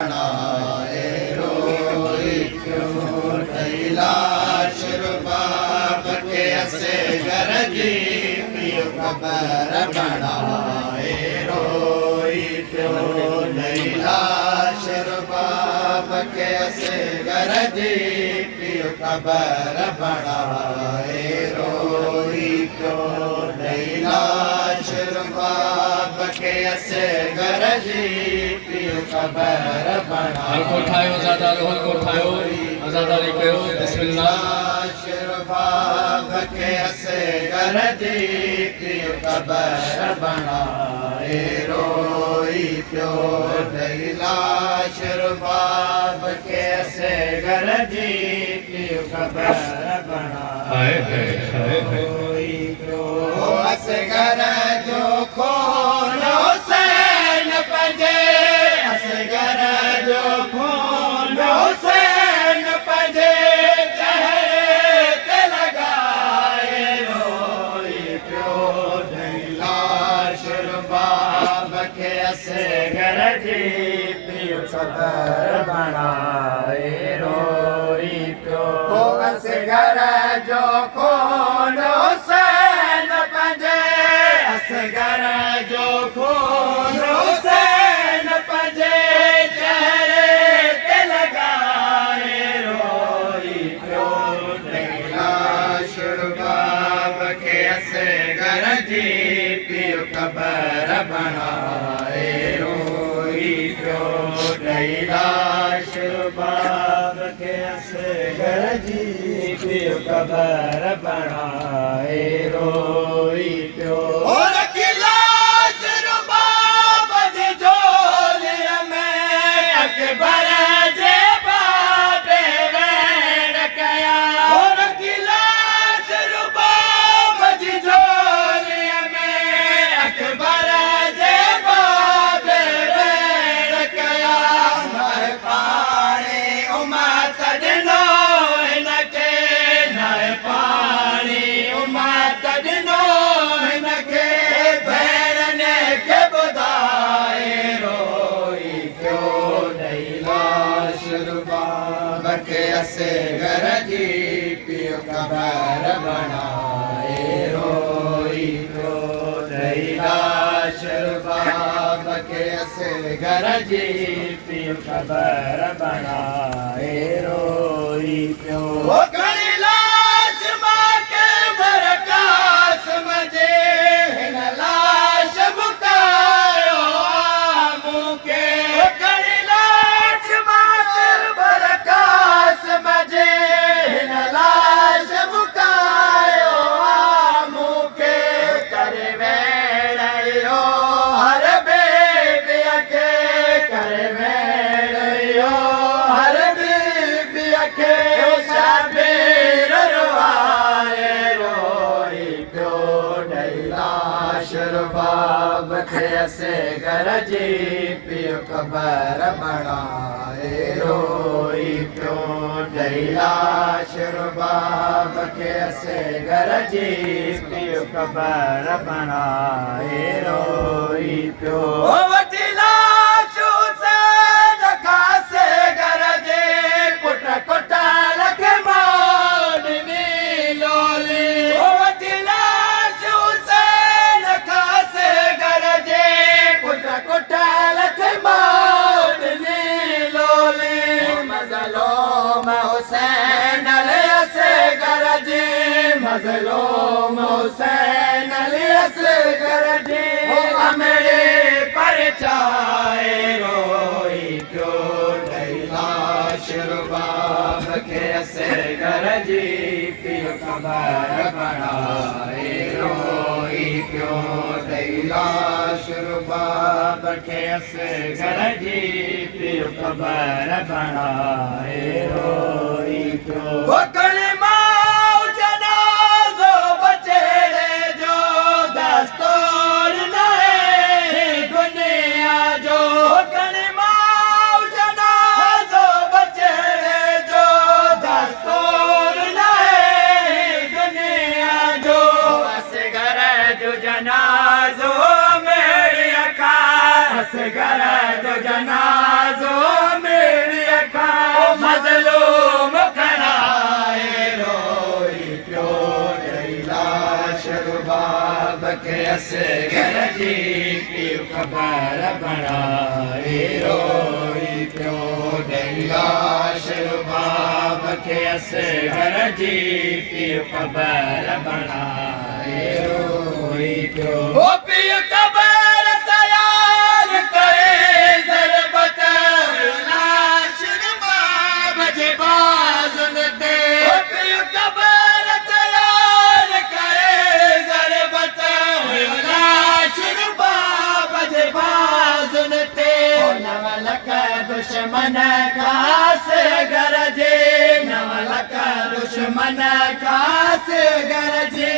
बनाए रोई क्यों कैलाश रुबाब के असे गरजी पियो कबर बनाए रोई क्यों कैलाश रुबाब के असे गरजी पियो कबर बनाए रोई क्यों कैलाश रुबाब के असे गरजी कबर हल्को ठाहियो आज़ादारो हल्को ठाहियो आज़ादारी कयो बिस्मिल्लाह शरबाब के असे गरजी पियो कबर बनाए रोई प्यो दैला शरबाब के असे गरजी पियो कबर बनाए रोई प्यो असे गर जो खोन हुसैन पंजे असगर जो खून हुसैन पंजे चेहरे ते लगाए रोई प्यो दैला शरबाब के असगर जी पियो कबर बनाए रोई प्यो असगर जो खून हुसैन पंजे असगर जो खून हुसैन पंजे चेहरे ते लगाए रोई प्यो दैला शरबाब के असगर जी पियो कबर बनाए रोई प्यो दैला शरबाब के असगर जी पियो कबर बनाए रोई प्यो असे गरजी पियो कबर बनाए रोई प्यो दैला शरबाब के असे गरजी पियो कबर बनाए रोई प्यो लाश मां के बरकास मजे हिन लाश बुकायो आमू के लाश मां के बरकास मजे हिन लाश बुकायो आमू के करे वेड़यो हर बेबिया के करे वेड़यो हर बेबिया के शबीर रुआए रोई प्यो दैला शरबाब के असे गरजी पियो कबर बनाए रोई प्यो दैला शरबाब के असे गरजी पियो कबर बनाए रोई प्यो मज़लूम हुसैन अली असगर जी हमरे परचाए रोई प्यो दैला शरबाब के असगर जी पियो कबर बनाए रोई प्यो दैला शरबाब के असगर जी पियो कबर बनाए रोई प्यो जनाज़ो मेरी अखा असगर जो जनाज़ो असगर जी पियो ख़बर बणाए रोई पियो ॾेई बाब खे असगर जी पियो ख़बर बणाए रोई पियो ओ पियो ख़बर तयार करे ज़रबत लाश बाब जे बाज़ुन ते ओ पियो ख़बर तयार करे ज़रबत लाश बाब जे बाज़ुन ते नव लख दुश्मन खास घर जे नव लख दुश्मन खास घर जे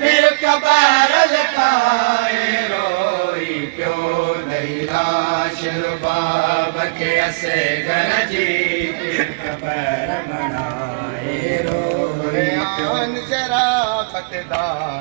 पियो ख़बर लकाए रोई पियो ॾेई लाश बाब खे असगर जी पियो ख़बर बणाए रोई पियो शराफ़त दा